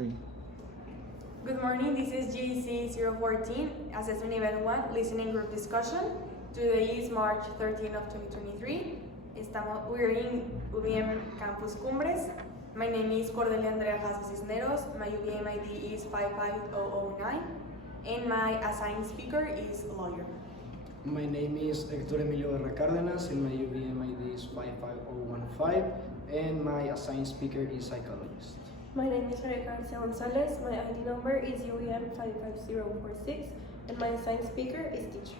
3. Good morning, this is GAC014, Assessment Event 1, Listening Group Discussion. Today is March 13 of 2023. We're in UVM Campus Cumbres. My name is Cordelia Andrea Jasso Cisneros, my UVM ID is 55009, and my assigned speaker is lawyer. My name is Héctor Emilio Guerra Cárdenas, and my UVM ID is 55015, and my assigned speaker is psychologist. My name is García. My ID number is UVM 55046, and my assigned speaker is teacher.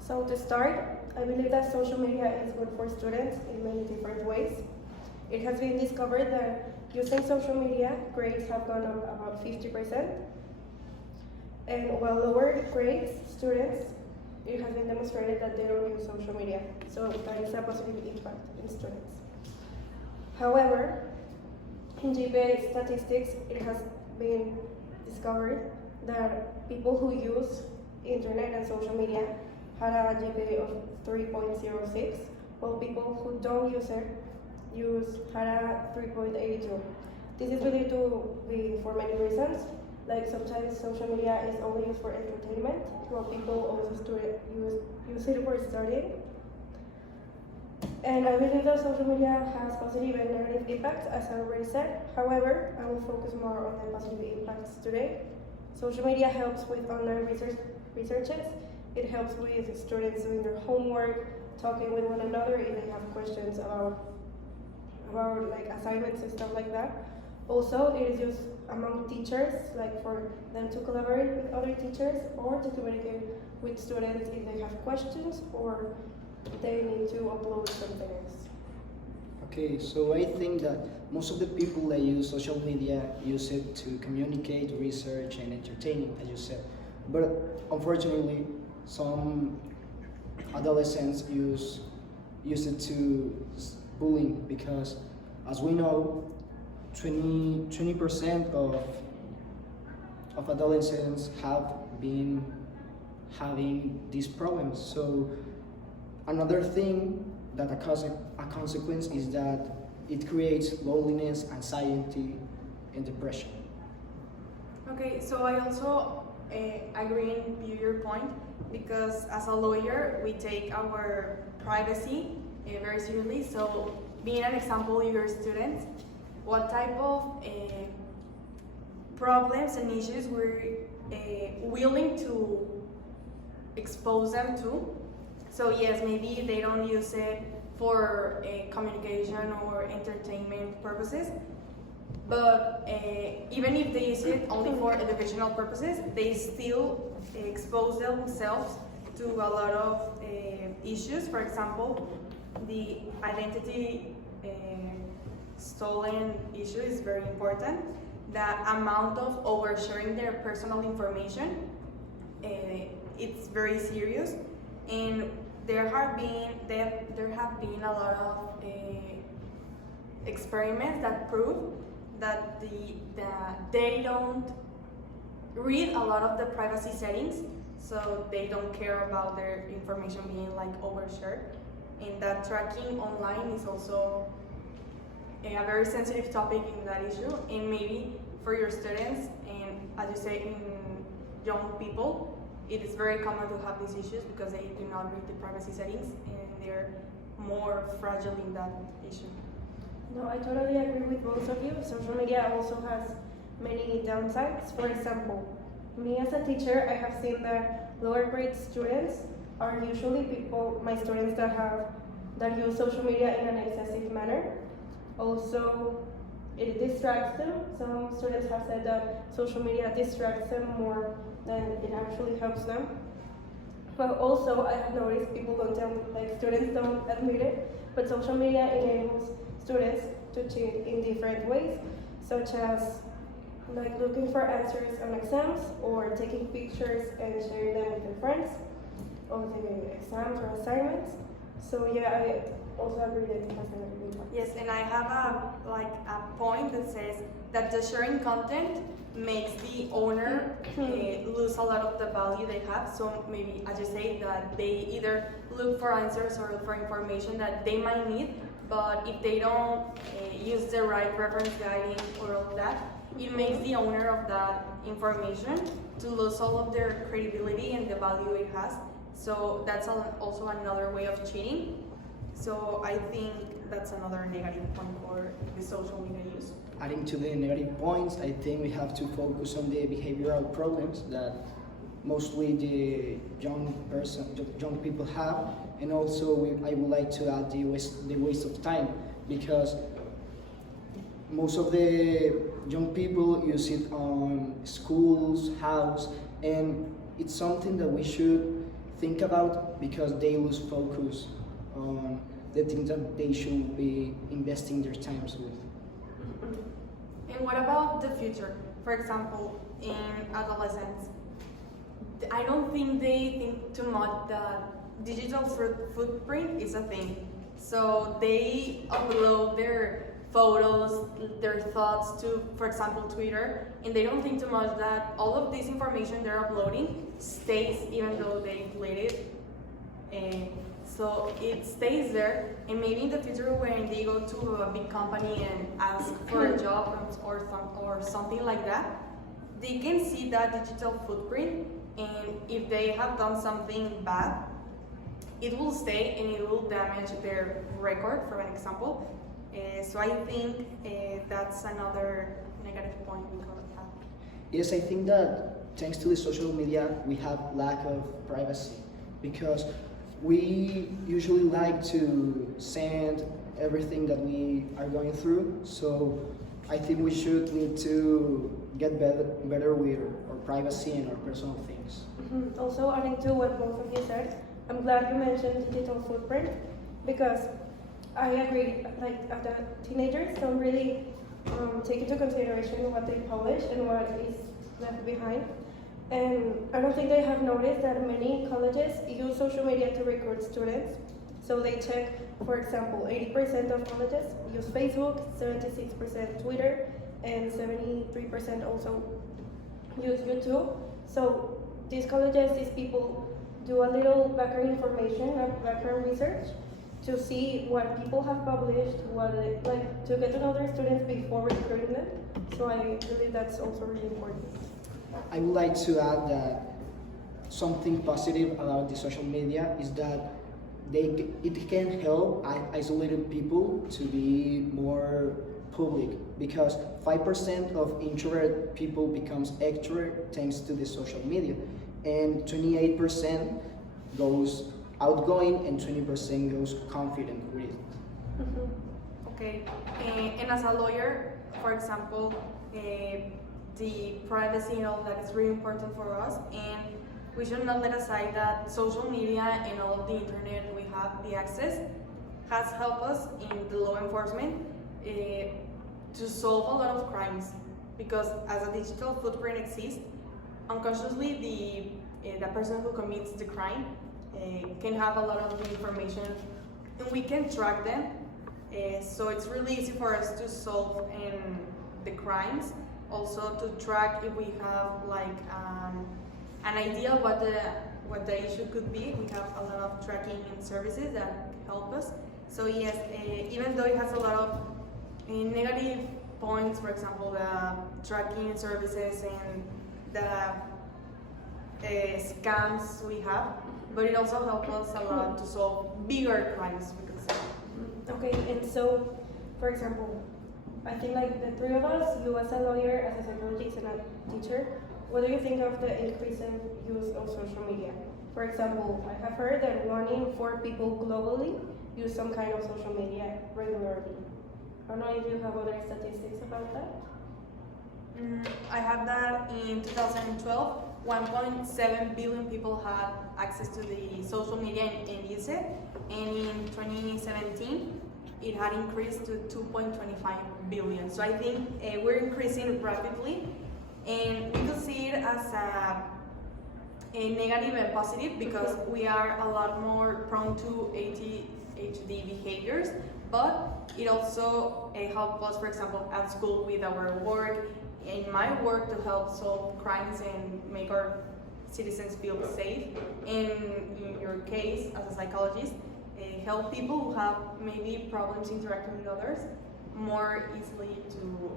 So to start, I believe that social media is good for students in many different ways. It has been discovered that using social media, grades have gone up about 50%. And while lower grades students, it has been demonstrated that they don't use social media. So that is a positive impact in students. However, in GPA statistics, it has been discovered that people who use internet and social media had a GPA of 3.06, while people who don't use it had a 3.82. This is believed to be for many reasons. Like sometimes social media is only used for entertainment, while people also use it for studying. And I believe that social media has positive and negative impacts, as I already said. However, I will focus more on the positive impacts today. Social media helps with online researches. It helps with students doing their homework, talking with one another if they have questions about like assignments and stuff like that. Also, it is used among teachers, like for them to collaborate with other teachers or to communicate with students if they have questions or they need to upload something else. Okay, so I think that most of the people that use social media use it to communicate, research, and entertaining, as you said. But unfortunately, some adolescents use it to bullying because, as we know, 20% of adolescents have been having these problems. So another thing that a consequence is that it creates loneliness, anxiety, and depression. Okay, so I also agree with your point, because as a lawyer, we take our privacy very seriously. So being an example, your students, what type of problems and issues we're willing to expose them to. So yes, maybe they don't use it for communication or entertainment purposes, but even if they use it only for educational purposes, they still expose themselves to a lot of issues. For example, the identity stolen issue is very important. The amount of oversharing their personal information, it's very serious, and there have been a lot of experiments that prove that they don't read a lot of the privacy settings, so they don't care about their information being like overshared, and that tracking online is also a very sensitive topic in that issue. And maybe for your students, and as you say, in young people, it is very common to have these issues because they do not read the privacy settings and they're more fragile in that issue. No, I totally agree with both of you. Social media also has many downsides. For example, me as a teacher, I have seen that lower grade students are usually my students that use social media in an excessive manner. Also, it distracts them. Some students have said that social media distracts them more than it actually helps them. But also, I have noticed students don't admit it, but social media enables students to cheat in different ways, such as like looking for answers on exams or taking pictures and sharing them with their friends of the exams or assignments. So yeah, I also agree that it has a negative impact. Yes, and I have a point that says that the sharing content makes the owner lose a lot of the value they have. So maybe, as you say, that they either look for answers or look for information that they might need, but if they don't use the right reference guiding or all that, it makes the owner of that information to lose all of their credibility and the value it has. So that's also another way of cheating. So I think that's another negative point for the social media use. Adding to the negative points, I think we have to focus on the behavioral problems that mostly the young people have, and also I would like to add the waste of time, because most of the young people use it on schools, house, and it's something that we should think about because they lose focus on the things that they should be investing their times with. And what about the future? For example, in adolescents, I don't think they think too much that digital footprint is a thing. So they upload their photos, their thoughts to, for example, Twitter, and they don't think too much that all of this information they're uploading stays even though they delete it. So it stays there, and maybe in the future when they go to a big company and ask for a job or something like that, they can see that digital footprint, and if they have done something bad, it will stay and it will damage their record, for an example. So I think that's another negative point we could have. Yes, I think that thanks to the social media, we have lack of privacy, because we usually like to send everything that we are going through. So I think we should need to get better with our privacy and our personal things. Also, adding to what both of you said, I'm glad you mentioned digital footprint, because I agree, like the teenagers don't really take into consideration what they publish and what is left behind. And I don't think they have noticed that many colleges use social media to recruit students. So they check, for example, 80% of colleges use Facebook, 76% Twitter, and 73% also use YouTube. So these colleges, these people do a little background information, background research, to see what people have published, to get to know their students before recruiting them. So I believe that's also really important. I would like to add that something positive about the social media is that it can help isolated people to be more public, because 5% of introverted people becomes extrovert thanks to the social media, and 28% goes outgoing and 20% goes confident with it. Okay, and as a lawyer, for example, the privacy and all that is really important for us, and we should not let aside that social media and all of the internet we have the access has helped us in the law enforcement to solve a lot of crimes, because as a digital footprint exists, unconsciously the person who commits the crime can have a lot of the information and we can track them. So it's really easy for us to solve the crimes. Also to track if we have like an idea of what the issue could be. We have a lot of tracking services that help us. So yes, even though it has a lot of negative points, for example, the tracking services and the scams we have, but it also helps us a lot to solve bigger crimes, we could say. Okay, and so, for example, I think like the three of us, you as a lawyer, as a psychologist, and a teacher, what do you think of the increase in use of social media? For example, I have heard that 1 in 4 people globally use some kind of social media regularly. I don't know if you have other statistics about that. I have that in 2012, 1.7 billion people had access to the social media and use it, and in 2017, it had increased to 2.25 billion. So I think we're increasing rapidly, and we could see it as a negative and positive, because we are a lot more prone to ADHD behaviors, but it also helps us, for example, at school with our work, in my work to help solve crimes and make our citizens feel safe, and in your case as a psychologist, help people who have maybe problems interacting with others more easily to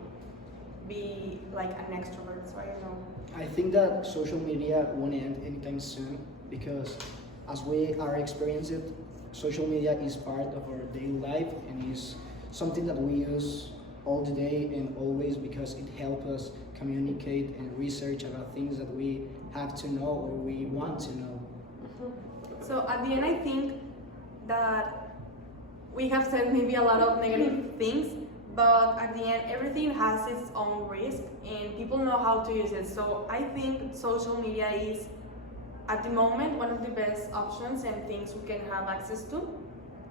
be like an extrovert. So I don't know. I think that social media won't end anytime soon because as we are experiencing it, social media is part of our daily life and is something that we use all the day and always because it helps us communicate and research about things that we have to know or we want to know. So at the end, I think that we have said maybe a lot of negative things, but at the end, everything has its own risk and people know how to use it. So I think social media is, at the moment, one of the best options and things we can have access to.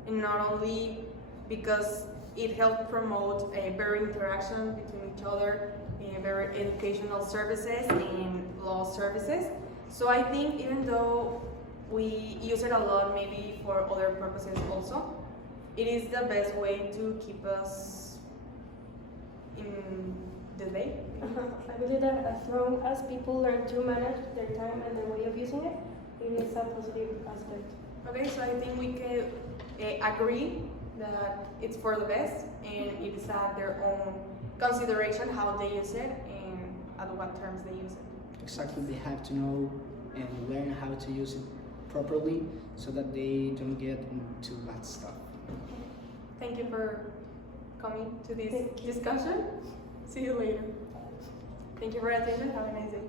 And not only because it helps promote a better interaction between each other, better educational services and law services. So I think even though we use it a lot maybe for other purposes also, it is the best way to keep us in the day. I believe that as long as people learn to manage their time and their way of using it, it is a positive aspect. Okay, so I think we can agree that it's for the best and it is at their own consideration how they use it and at what terms they use it. Exactly, they have to know and learn how to use it properly so that they don't get into bad stuff. Thank you for coming to this discussion. See you later. Thank you for attending. Have a nice day.